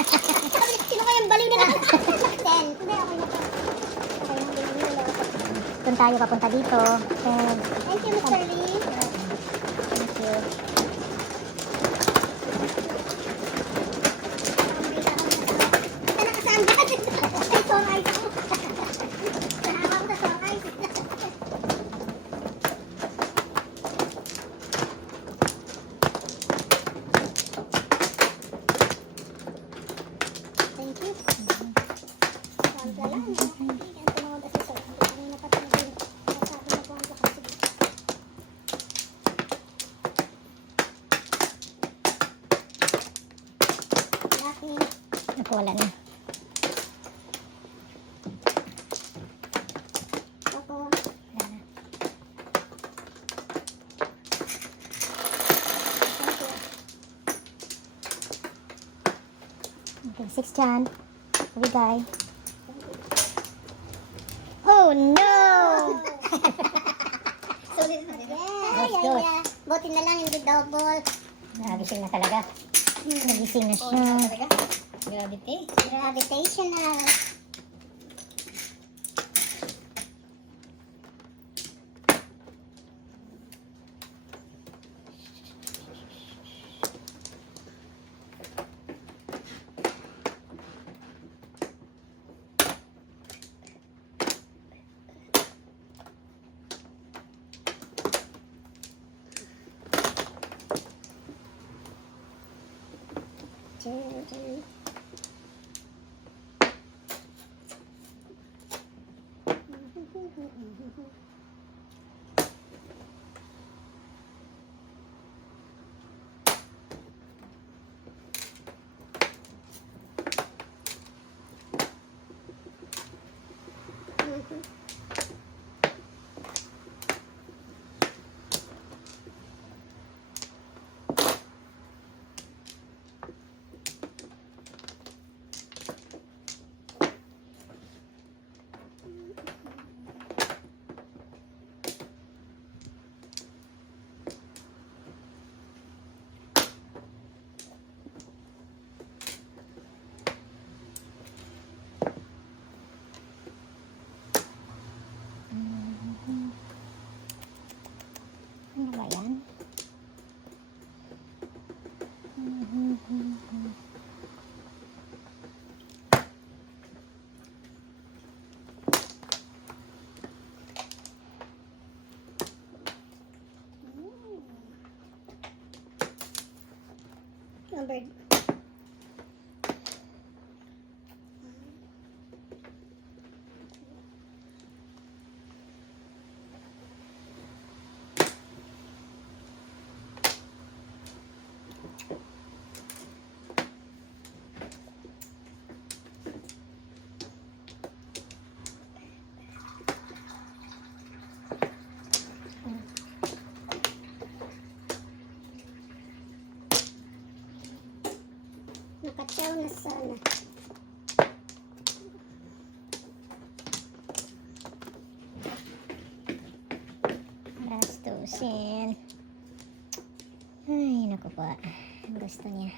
Sino kayang baliw na lang? 10. Hindi, okay na to. Doon tayo papunta dito. 10. Thank you, Mr. Lee. Thank you. Ako wala na. Wala na. Okay, 6 dyan. Bigay. Oh no! Sulit na rin. Yeah. Buti na lang hindi double. Nagising na talaga. Nagising na siya. Gravitational. Ano ba yan? Number. Nakataw na sana. Gastusin. Ay, naku po. Ang gusto niya.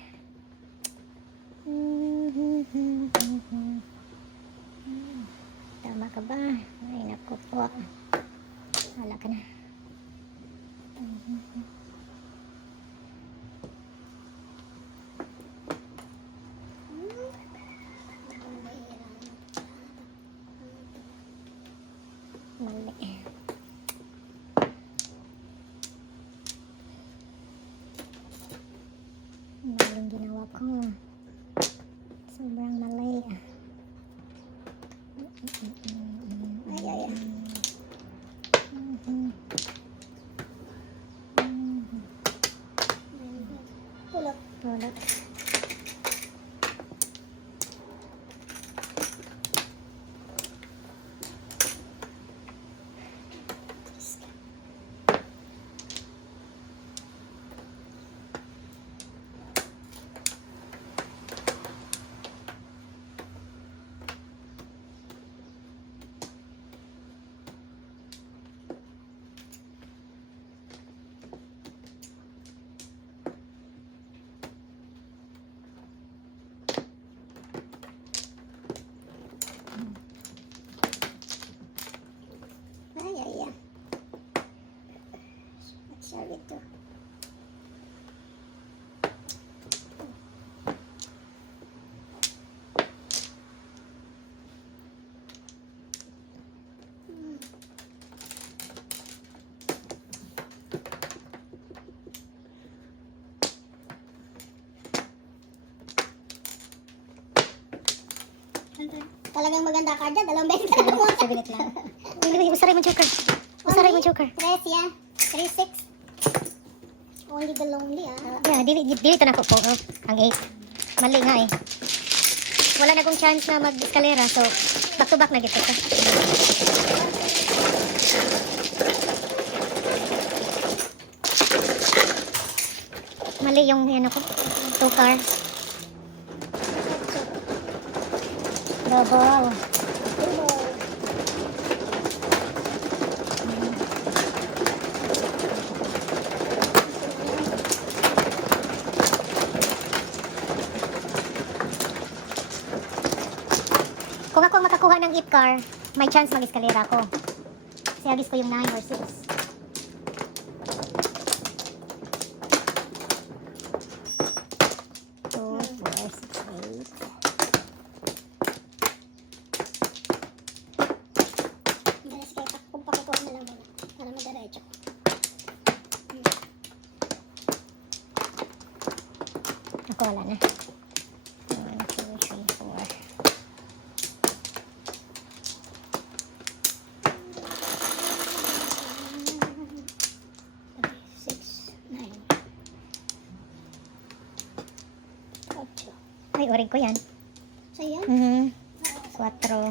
Tama ka ba? Ay, naku po. Hala ka na. Mali. Maling ginawa ko. Sobrang mali. Ay, ay, ay. Pulot. Pulot. ito. Talagang maganda ka dyan. 2 beses ka na pumunta. 7 minutes lang. Usaray mo joker. Usaray mo joker. 3 yan. 3-6. Only the lonely, Yeah, dili to na ko po. Oh, ang 8. Mali nga eh. Wala na kong chance na mag-eskalera. So, back to back na gito. Mali yung ano ko. 2 car. Double. Kung ako ang makakuha ng 8 car, may chance mag-eskalera ko. Kasi agis ko yung 9 or 6. Dalas kayo kung pakikuha na lang muna. Para madaretso. Ako wala na. 1, 2, 3, 4. Ay, orig ko yan. So yan. 4.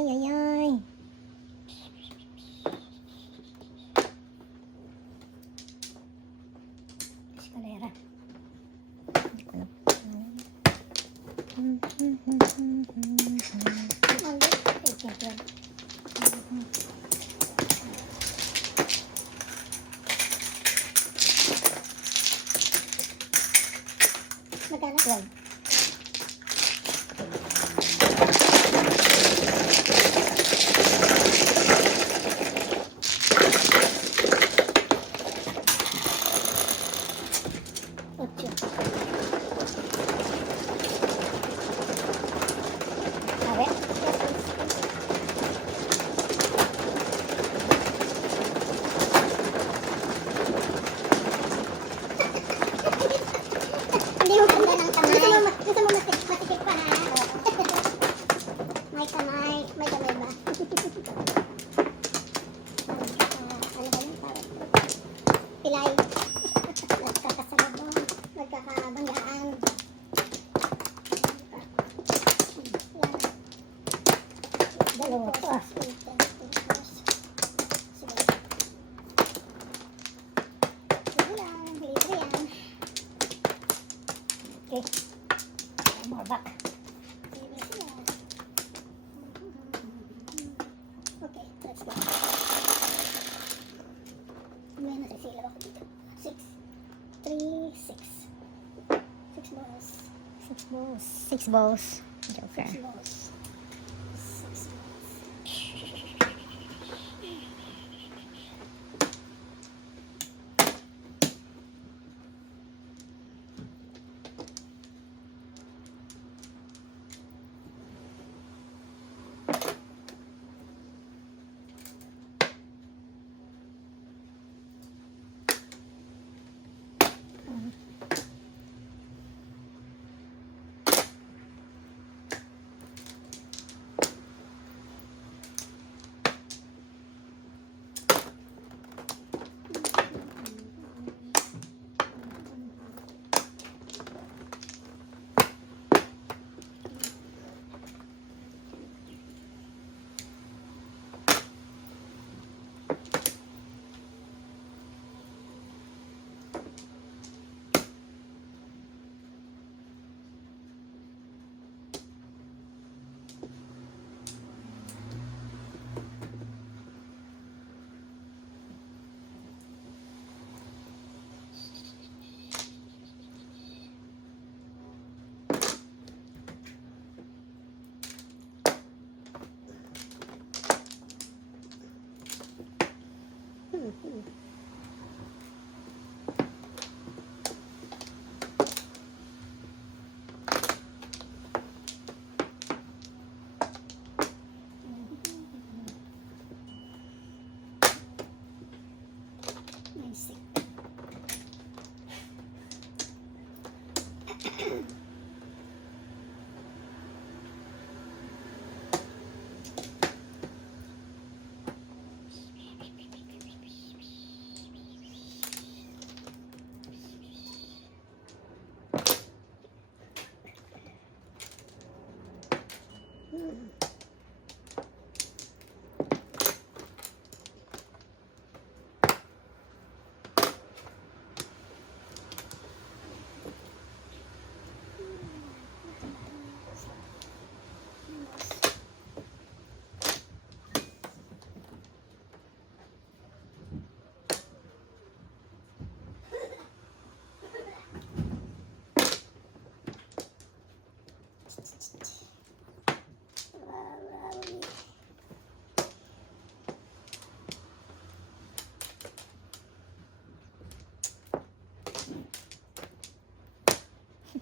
Ay. Eskalera. Hindi ko na. Magkano? 12. Sabi? Hindi mo ganda ng kamay. Gusto mo matikip pa ha? May kamay. May kamay ba? Ano ba yun? Parang pilay. Nagkakasalubong. Nagkakabanggaan. Dalawa pa. Okay. More back. Okay, let's go. May nasisilaw ako. balls. 6 balls. Joker. 6 balls. 6 balls. Nice.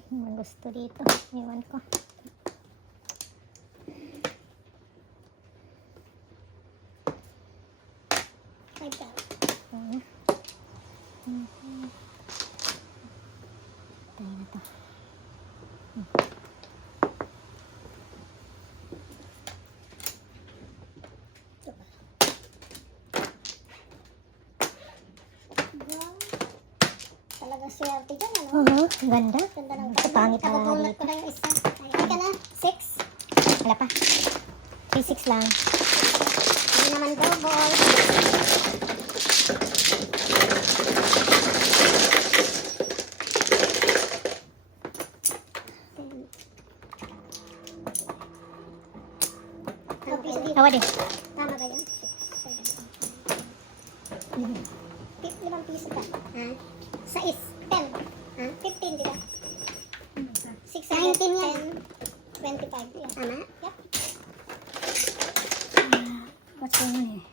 Ang gusto dito. Iwan ko. Like that. Ayan. Tayo na to. Wow. Talagang swerte dyan, ano? Oo, ganda. Ganda ng Sa pangit na Nabubulot dito. ko na yung isa. Ay, ka na. 6. Wala pa. 3-6 lang. Hindi naman double. Anong piso dito? Awa din. Tama ba yun? 5 piso ka. Ha? 6. 10. Ha? 15, di ba? 6, 19 yan. 25. Yan. Tama? Yep. What's going on here?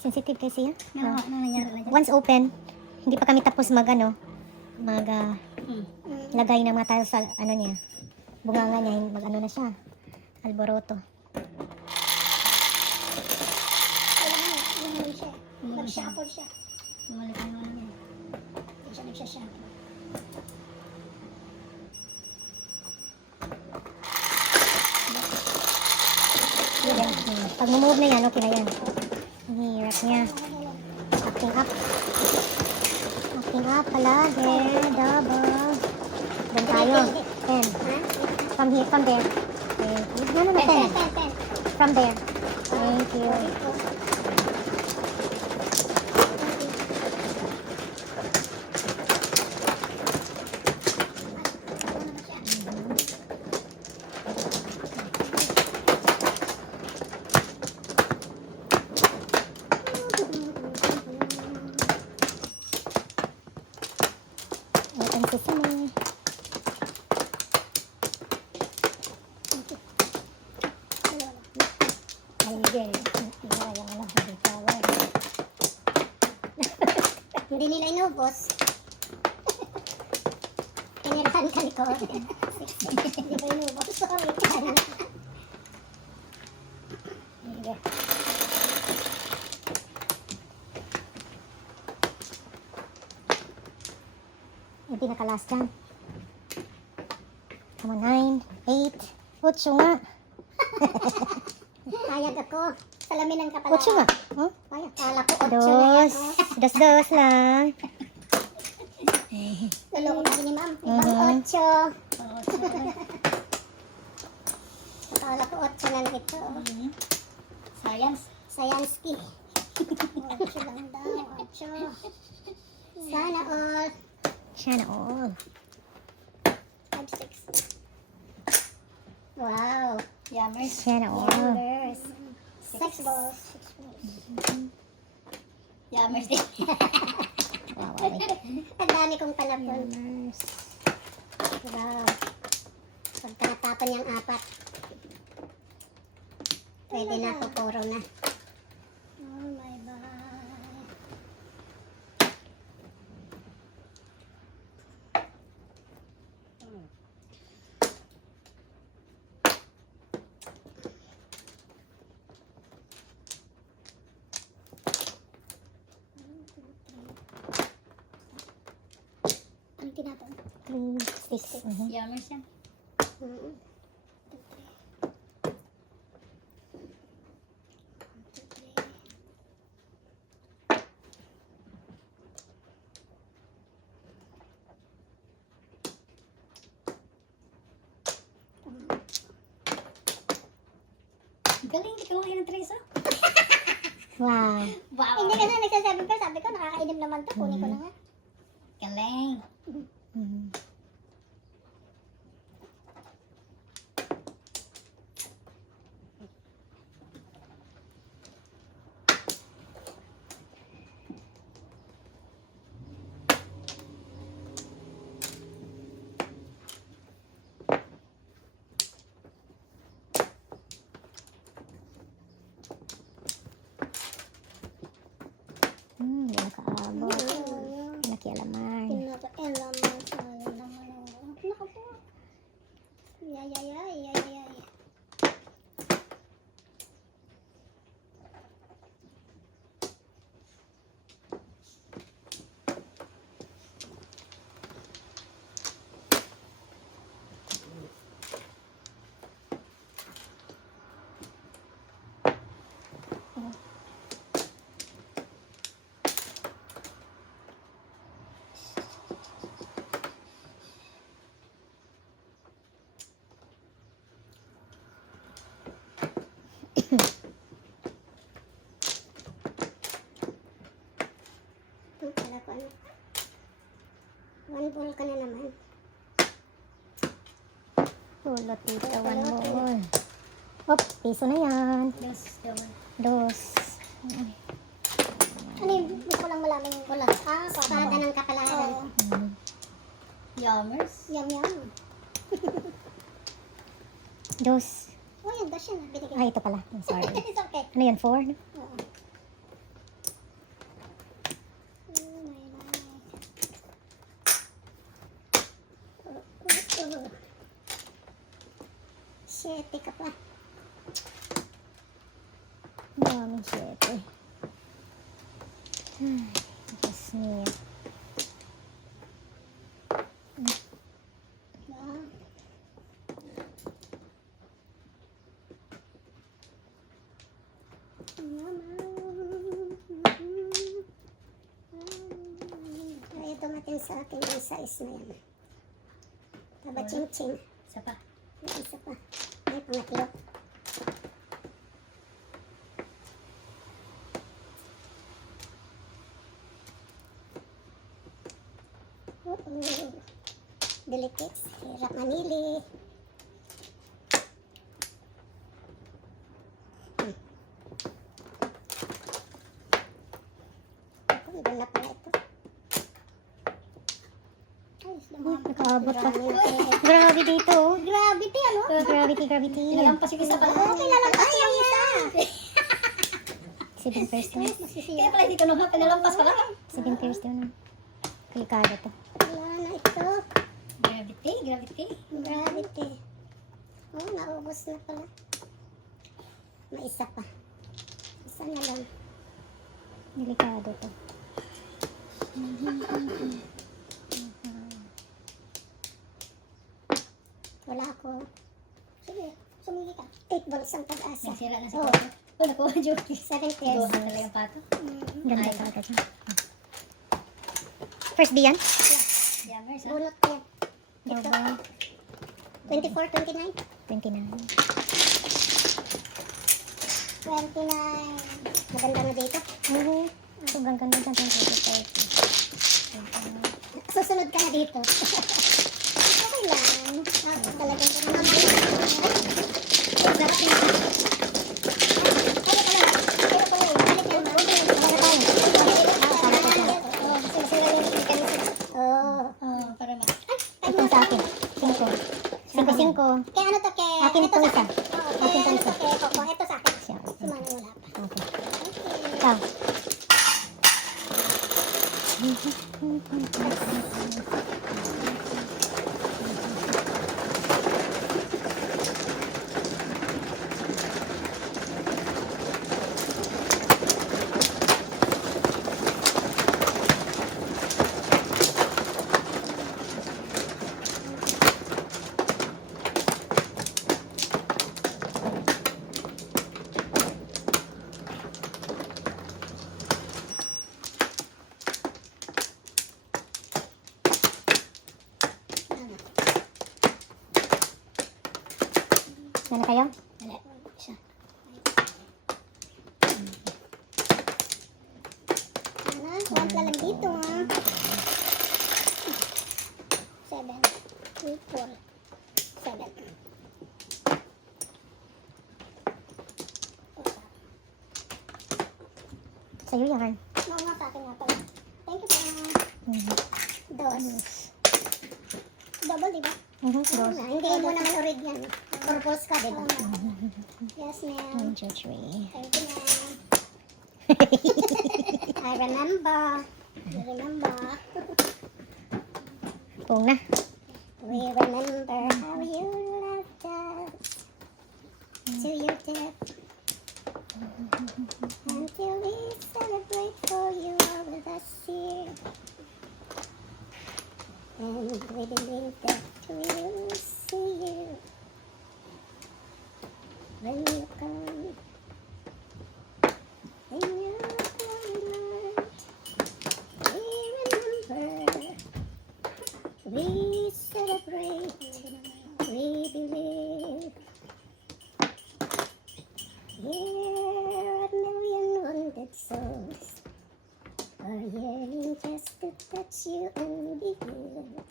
Sensitive kasi yan. Ano nangyari na dyan? Once open, hindi pa kami tapos mag lagay ng mga tiles sa ano niya. Bunganga niya, mag ano na siya. Alboroto. Kailangan siya. Nag-shuffle siya. Bumalik ang ano niya. Hindi siya nagsha-shuffle. Pag move na yan, okay na yan. Ang hirap niya. Acting up. Acting up palagi. Double. Doon tayo. 10. From here, from there. Thank you. No, 10. 10. From there. Thank you. Open sesame. Hindi nila inubos. Pinirahan ka ni ko. Hindi ba inubos? Sorry. Sige. Yung pinaka-last dyan. Come on, 9, 8, 8 nga. Payag ako. Salamin ka pala. 8 nga. Huh? Payag. Kala ko 8 na yan. Dos. Dos lang. Lalo ko na ni ma'am. Ibang 8. Kala ko 8 na ito. Science. Sayanski. 8 lang daw. 8. Sana all. Sana all. 5, 6. Wow. Yummers. Sana all. Numbers. 6 balls. 6 balls. Yummers din. Wow. Ang dami kong palapon. Yummers. Wow. Pagkatapon niyang 4. Pwede na po, puro na. Oh my God. Ano tinapon? 3, 6. Yummers yan. Galing, hindi ka lang ng Teresa. Wow. Wow. Hindi ka na nagsasabi pa. Sabi ko, nakakainim naman to. Kunin ko na nga. Galing. Mhm. Hindi nakaabot. Nakialaman. Pinaka-elaman. Sayang naman. Naka po. Yay. Ito pala ko ano. 1 ball ka na naman. Pulot dito. 1 ball. Hop, piso na yan. Yes, naman. Dos. Ano yung gusto ko lang malaming wala. Sada ng kapalaran. Mhm. Yummers. Yum. Dos. Oh, yan. Das yan. Binigay. Ay, ito pala. I'm sorry. It's okay. Ano yan, 4? Oo. Oh my God. Shit, ka pa. Daming 7. Diyos niya. Wow. Kaya dumating sa akin yung size na yan. Taba ching-ching. Isa pa. May isa pa. May pangatlo. Delicates. Hirap manili. Iba na pala ito. Ay, Nakaabot pa. Grabe. Grabe dito. Oh. Gravity, ano? Gravity. Nilampas yung isa pala. Oo, kailalampas ko yung isa. 7 first na. Kaya pala hindi ko nung pinalampas pala. 7 pairs din na. Delikado to. Wala na ito. Gravity, gravity. Gravity. Oh, naubos na pala. May isa pa. Isa na lang. Delikado to. Wala ako. Sige, sumili ka. 8 balls ang pag-asa. Nagsira na si Oh, Pato. Oh, nakuha Joki. 7 Gawa pairs. ka talaga yung Pato. Ganda Ay. talaga siya. First D yan? Jammers, ha? Bunot yan. Double. 24, 29. 29. 29. Maganda na dito. Sobrang ganda siya. 25. Susunod ka na dito. Okay lang. Talagang sarap yun. Oh. Oh, para ma... Itong sa akin. 5. 5. Kaya ano to kay... Akin ito itong sa isa. akin. Akin itong Kaya ano isa. to kay Coco. Ito sa akin. Siya. Si Mano wala pa. Okay. Okay. Ikaw. Ano kayo? Wala. Siya. Ano? Wala lang dito ha. 7. 2, 4. 7. Sa'yo yan. Oo nga sa akin nga pala. Thank you po. Dos. Double, di ba? Dos. Hindi mo naman urid yan. Purpose ka, di ba? Yes, ma'am. 1, 2, 3. Thank you, ma'am. I remember. You remember. Pung na. We remember how you loved us to your death. Until we celebrate for you all with us here. And we believe that we will see you when you come in your glory light. We remember, we celebrate, we believe. Here a million wounded souls are yearning just to touch you and be healed.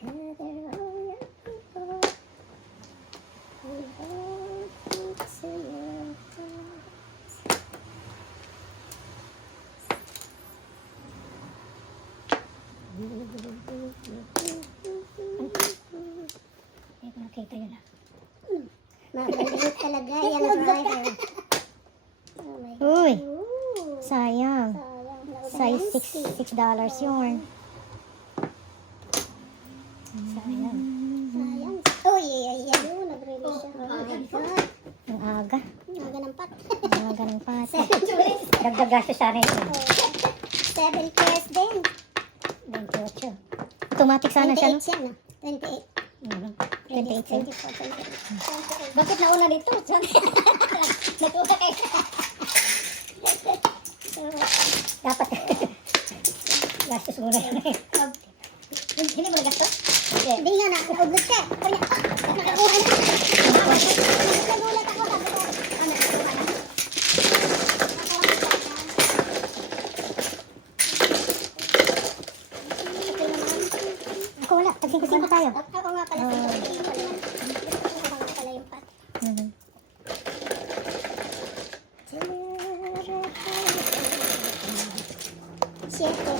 Gather all your people, we hold you to your hearts. Hindi ko nakita yun ah. Mabalik talaga yan, driver. Oh my God. Uy! Ooh. Sayang. Sayang. Size $6 yun. Sayang. Sayang. Oh, yeah. Nag-release siya. Oh my God. Ang aga. Naga ng pat. Ang aga ng pati. 7 pairs. Dagdag gastos sana yun. 7 pairs din. 28. Automatic sana siya, no? 28 yan, no? 28. 28 siya. 24, 28. Bakit nauna dito? Natuwa kayo. Dapat. Gastos muna yun eh. Hindi mo nagastos? Hindi nga na, naubos ka. Kaya, nakakuha na. Nagulat ako, sabi ko, ano, nakuha na. Ako wala. Tag-5 tayo. Ako nga pala, ako nga pala yung pat. Siete.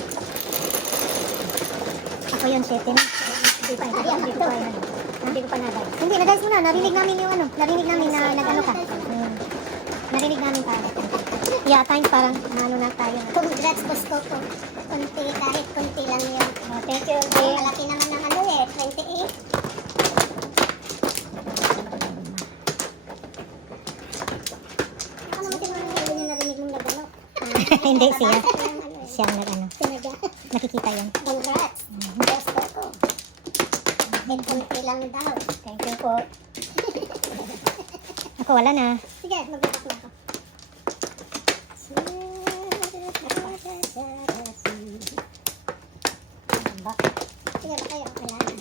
Ako yun, 7 na. Hindi pa, hindi ko pa yan. Hindi ko pa na-dice. Hindi, na-dice mo na. Narinig namin yung ano. Narinig namin na nag-ano ka. Narinig namin pa. Yeah, time parang ano na tayo. Congrats, boss ko po. Kunti, kahit kunti lang yun. Oh, thank you. Malaki naman ng ano eh, 28. Ano naman tinanong hindi niya narinig mong nagano? Hindi siya. Yung ano eh, Siya ang nag-ano. sinaga. Nakikita yun. Congrats, boss ko po. Kahit kunti lang daw. Thank you po. Ako wala na. Sige, magbabak na ako. Sige, ba kayo? Wala na.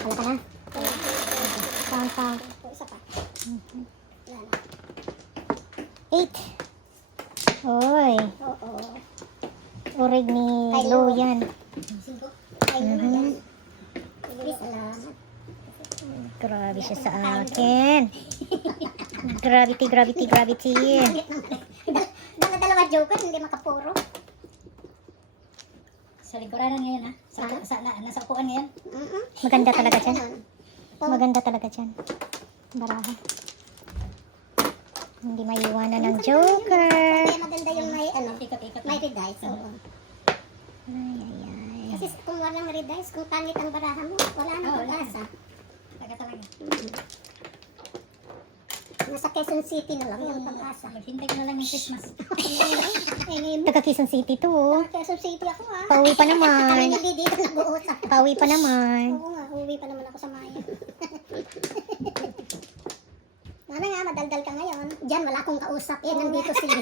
Wala ka na. Count, count. Isa pa. Wala na. 8. Oy. Oo. Urig ni Kay Lou Lou. yan. Ay, yan. Sige, salamat. Grabe siya sa akin. Gravity, gravity, gravity. Dala-dalawa joker, hindi makapuro. Sa likuran ngayon ha. Nasa upuan ngayon. Maganda talaga siya. Ganun. Maganda talaga dyan. Baraha. Hindi maiwanan ng joker. Kaya maganda yung may, ano, Ikot-ikot. may redice. Oo. Ay, ay, ay. Kasi kung walang redice, kung pangit ang baraha mo, wala nang Oo, wala. pag-asa. Talaga. Nasa Quezon City na lang yung pag-asa. Maghintay ka na lang ng Christmas. Eh, ngayon mo, Taga Quezon City to. Oh. Quezon City ako ah. Pauwi pa Kami naman. hindi dito nag-uusap. Pauwi pa naman. Oo nga, uwi pa naman ako sa Maya. Sana nga, madaldal ka ngayon. Diyan, wala akong kausap. Eh, nandito sila.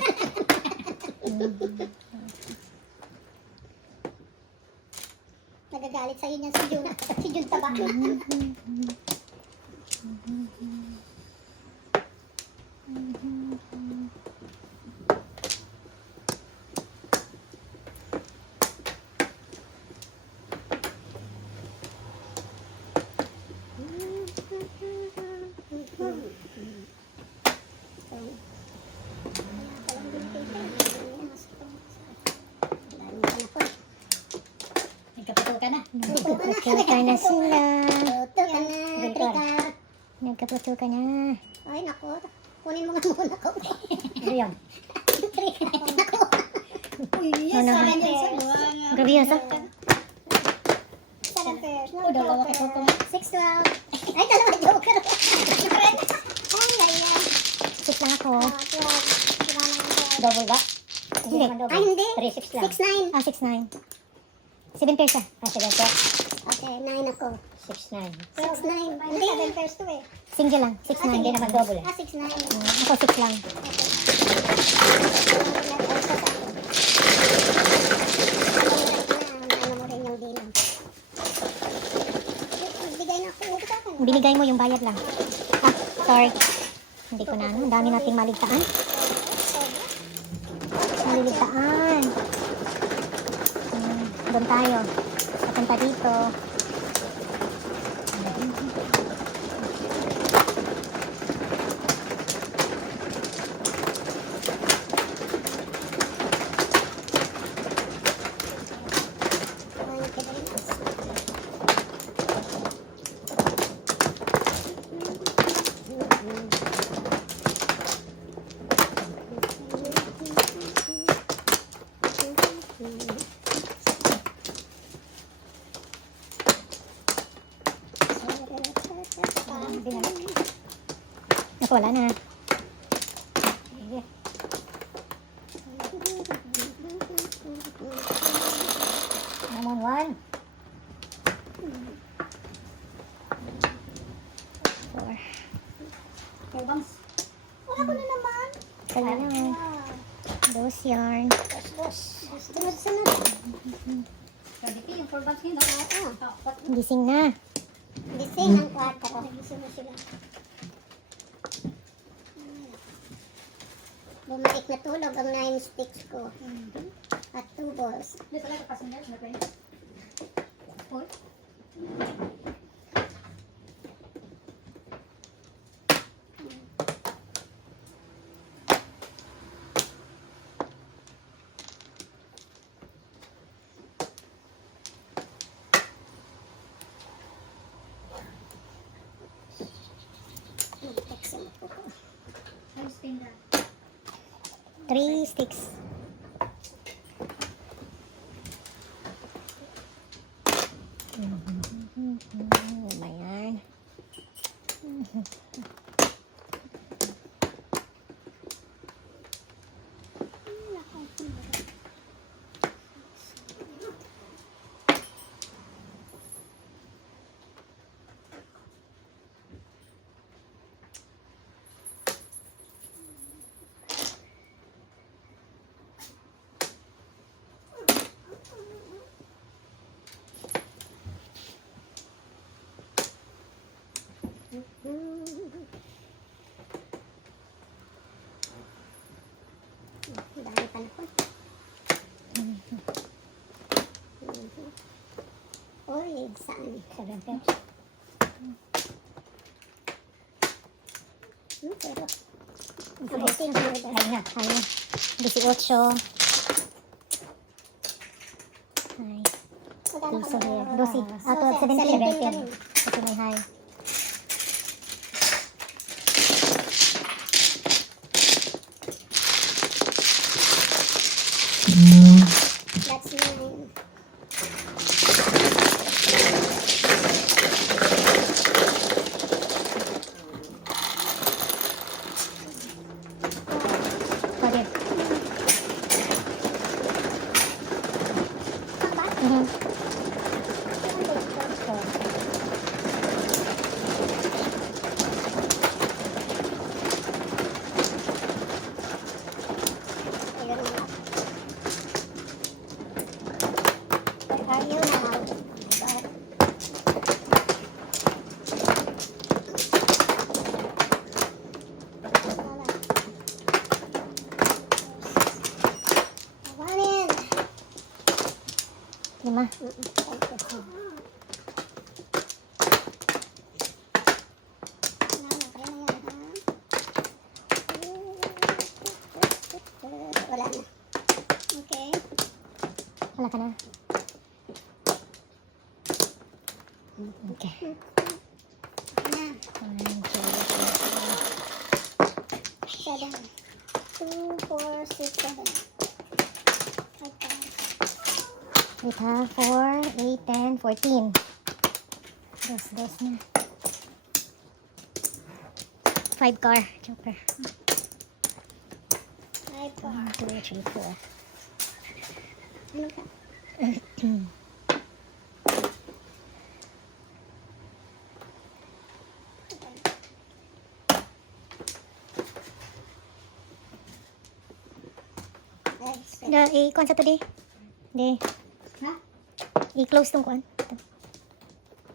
Nagagalit sa'yo niyan si Jun. Si Jun Taba. Nagkapito ka na. Nagkaputukan na sila. Tuto ka na, Trika. Nagkaputukan na. Ay, naku. Kunin mo nga muna ko. Ano yan? Trika. Naku. Uy, Ano? sa akin yan sa buwan. Grabe yan sa. 7 pairs. Oh, dalawa kay Coco. 6, 12. Ay, dalawa joker. Ay, ay, ay. 6 lang ako. 12. Wala na yung 12. Double ba? Hindi. Ay, hindi. 3-6 lang. 6, 9. Ah, 6, 9. 7 pairs ah. Ah, sige po. Okay, 9 ako. 6-9. 6, 9. Hindi, 7 pairs to eh. Single lang. 6, 9. Hindi naman double eh. Ah, 6, 9. Ako 6 lang. Binigay mo yung bayad lang. Ah, sorry. Hindi ko na ano. Ang dami nating maligtaan. Maligtaan. Doon tayo. Papunta dito. Ako wala na. Naman 1. 4. 4 bangs. Wala ko na naman. Kaya naman. Those yarn. Sunod-sunod. Pwede pa yung 4 bangs yun. Oo. Gising na. Gising ang 4. Gising na sila. Bumalik na tulog ang 9 sticks ko. At 2 balls. Hindi talaga passenger. Ano pa yun? 4. sticks. Ano ba yan? Dami pala po. Oy, saan? 7 peps. Pero, High na, high na. 18. High. magkano So ka here, ba? 12. So, 17. 17 ka rin. Kasi may high. That's 9. Pwede. Papa? Mhm. Where are you now? Kawanin. 5. Wala na. Okay. Wala ka na. Okay. Na. 1, 2, 3, 4. 7. 2, 4, 6, 7. 5. Wait ha, 4, 8, 10, 14. Dos na. 5 car. Joker. 5 pa. 1, 2, 3, 4. Ano ka? I-kuhan sa to di. Di. Ha? I-close tong kuhan.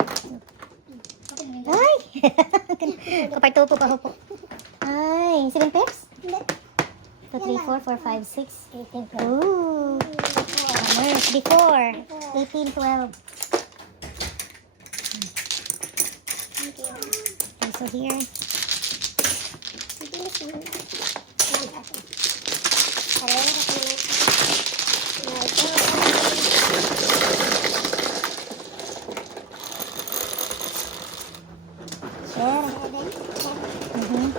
Okay, hindi. Ay! Kaparto po pa po. Ay, 7 peps? Hindi. 2, 3, 4, 4, 5, 6, 18. Ooh! Commerce. Before. 18, 12. Thank you. Okay, so here. Ang bilis naman. Ayan, ate. Pareho na kasi naman. Share. 7. Mhm.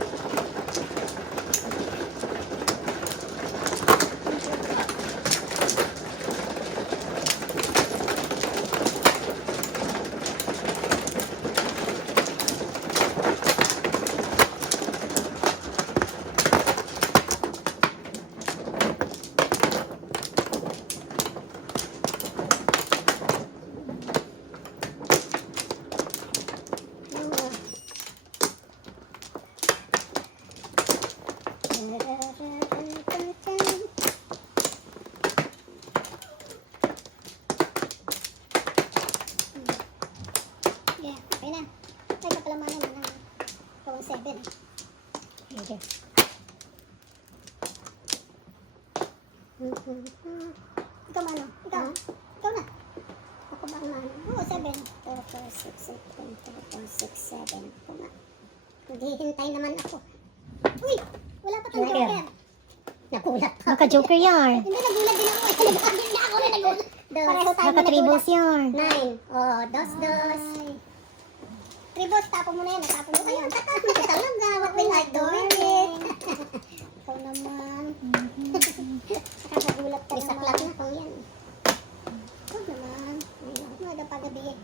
Yeah, okay na. Ay, kapalamanan na ng pawang 7. Okay. Ikaw mano? Ikaw? Ikaw na. Ako ba ang mano? Oo, 7. 4, 4, 6, 8, 4, 7. Ako na. Naghihintay naman ako. Uy! Wala pa tayong Joker. joker. Nagulat pa. Naka-joker yarn. Hindi, nagulat din ako. Nagulat din ako rin nagulat. Pareho tayo Naka-tribbles yarn. 9. Oh, dos. Tribos, tapon mo na yan. Natapon mo. Ayun, tatapon ka talaga. What will I do with it? ikaw naman. Nakakagulat ka naman. Isaklat na kung yan. Ikaw naman. Ayun, mga pagabi.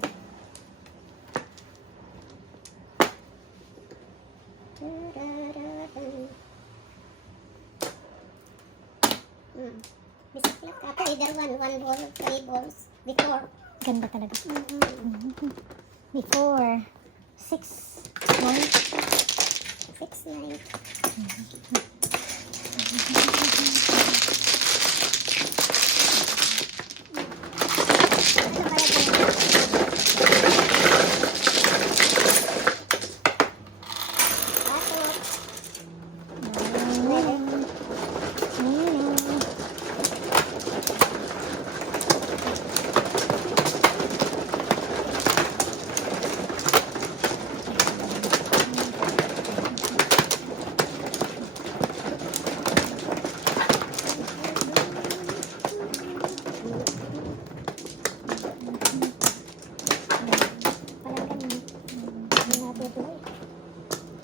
Bisaklat ka. Ako either one ball, 3 balls. Before. Ganda talaga. Mm-hmm. Before. 6, 9. 6, 9.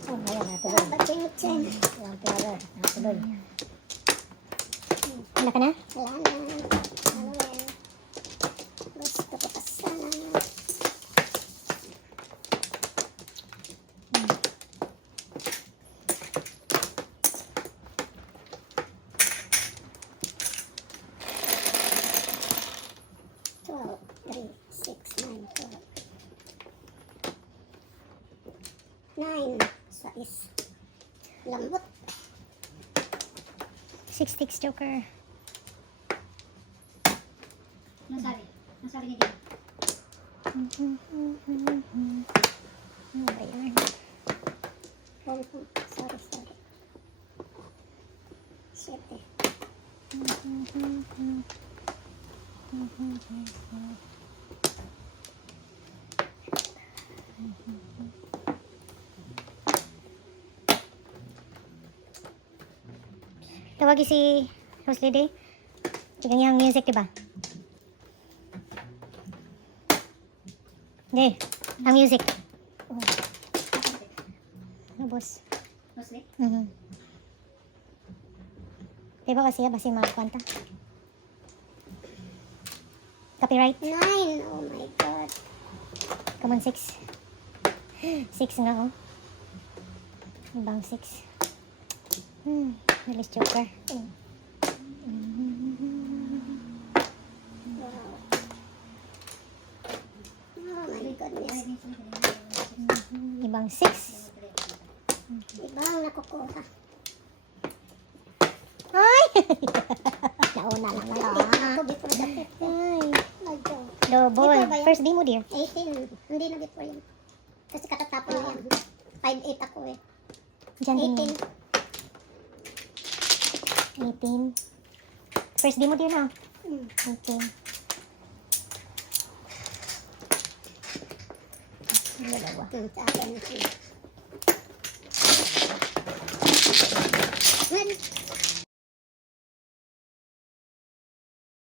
Oh, ayan, natuloy. Pag-ching-ching. Ayan, talaga. Natuloy. Wala ka na? Wala na. Ano yan? Gusto ko pa sana. Twelve, 3, 6, 9, 12. 9. Sais. Lambot. 6 sticks joker. Ano sabi? Ano sabi ni Dina? Ano ba yan? Oh, sorry, sorry. 7. Tawagi si Host Lady. Chigang yung music, diba? Hindi. Ang music. Oh. Ano, boss? Mostly? Diba kasi basi magkwanta? Copyright. 9. Oh my God. Come on, 6. 6 nga, oh. Ibang 6. Release joker. Wow. Oh my goodness. Ibang 6. Ibang nakukuha. Ay! Nauna lang wala. Ito before the 15. Ay. Medyo. Double. Ito ba yan? First demo, dear. 18. Hindi na before yun. Kasi katatapon na yan. 5-8 ako eh. Diyan din. 18. 18. First demo, dear, na. 18. Dalawa. Sa akin. Well,